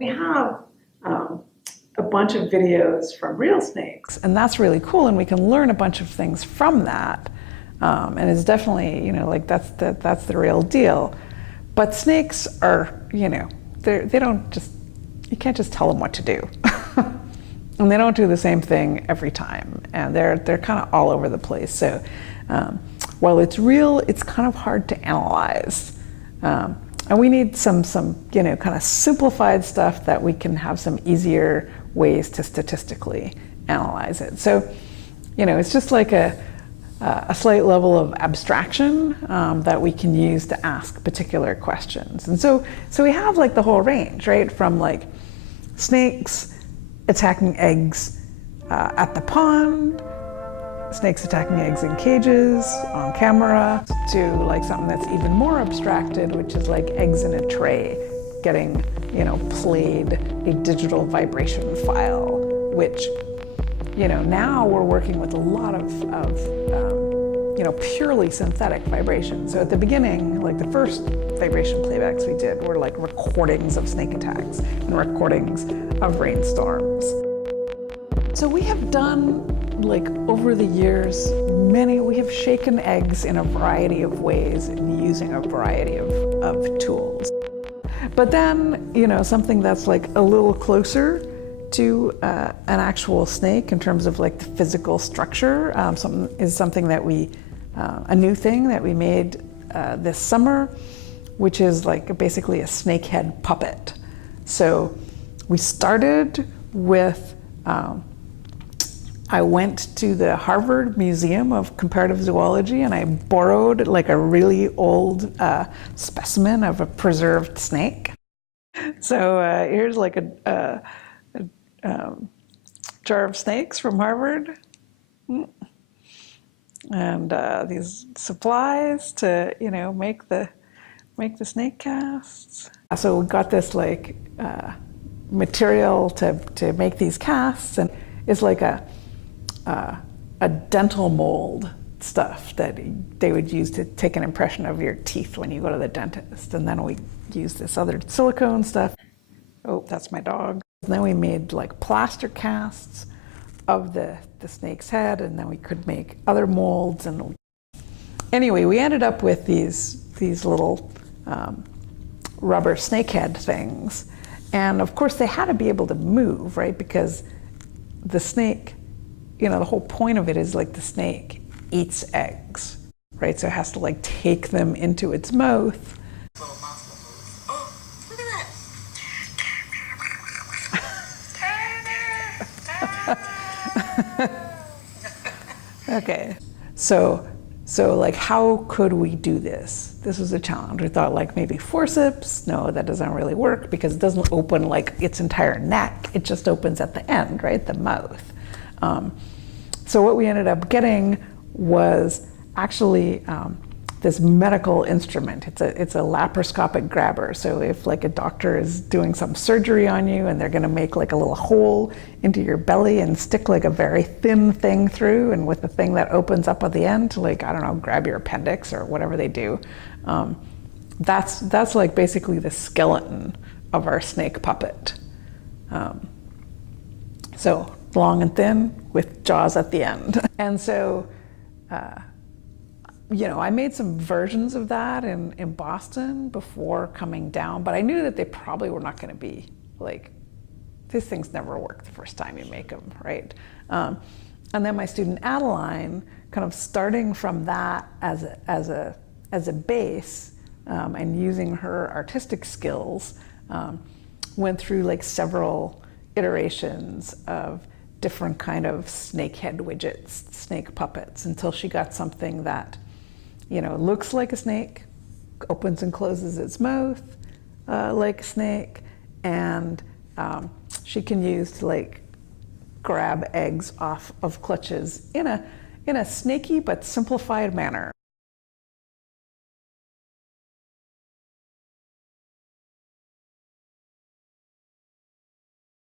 We have a bunch of videos from real snakes, and that's really cool, and we can learn a bunch of things from that. And it's definitely, like that's the real deal. But snakes are, they don't just, you can't just tell them what to do. And they don't do the same thing every time, and they're kind of all over the place. So while it's real, it's kind of hard to analyze. And we need some kind of simplified stuff that we can have some easier ways to statistically analyze it. So, it's just like a slight level of abstraction that we can use to ask particular questions. And so we have like the whole range, right? From like snakes attacking eggs at the pond, snakes attacking eggs in cages on camera, to like something that's even more abstracted, which is like eggs in a tray getting, played a digital vibration file, which, now we're working with a lot of purely synthetic vibrations. So at the beginning, like the first vibration playbacks we did were like recordings of snake attacks and recordings of rainstorms. So we have done, like over the years, we have shaken eggs in a variety of ways and using a variety of tools. But then, something that's like a little closer to an actual snake in terms of like the physical structure, something that a new thing that we made this summer, which is like basically a snake head puppet. So we started with, I went to the Harvard Museum of Comparative Zoology and I borrowed like a really old specimen of a preserved snake. So here's like a jar of snakes from Harvard, and these supplies to make the snake casts. So we got this like material to make these casts, and it's like a dental mold stuff that they would use to take an impression of your teeth when you go to the dentist. And then we used this other silicone stuff. Oh, that's my dog. And then we made like plaster casts of the snake's head, and then we could make other molds. And anyway, we ended up with these little rubber snakehead things. And of course they had to be able to move, right? Because the snake, the whole point of it is like the snake eats eggs, right? So it has to like take them into its mouth. Oh, look at that. Okay, so like how could we do this? This was a challenge. We thought like maybe forceps. No, that doesn't really work because it doesn't open like its entire neck. It just opens at the end, right? The mouth. So what we ended up getting was actually this medical instrument. It's a laparoscopic grabber. So if like a doctor is doing some surgery on you and they're gonna make like a little hole into your belly and stick like a very thin thing through, and with the thing that opens up at the end to like, I don't know, grab your appendix or whatever they do, that's like basically the skeleton of our snake puppet. So long and thin with jaws at the end. And so, I made some versions of that in Boston before coming down, but I knew that they probably were not going to be like, these things never work the first time you make them, right? And then my student Adeline, kind of starting from that as a base and using her artistic skills, went through like several iterations of different kind of snake head widgets, snake puppets, until she got something that, looks like a snake, opens and closes its mouth like a snake, and she can use to like grab eggs off of clutches in a snaky but simplified manner.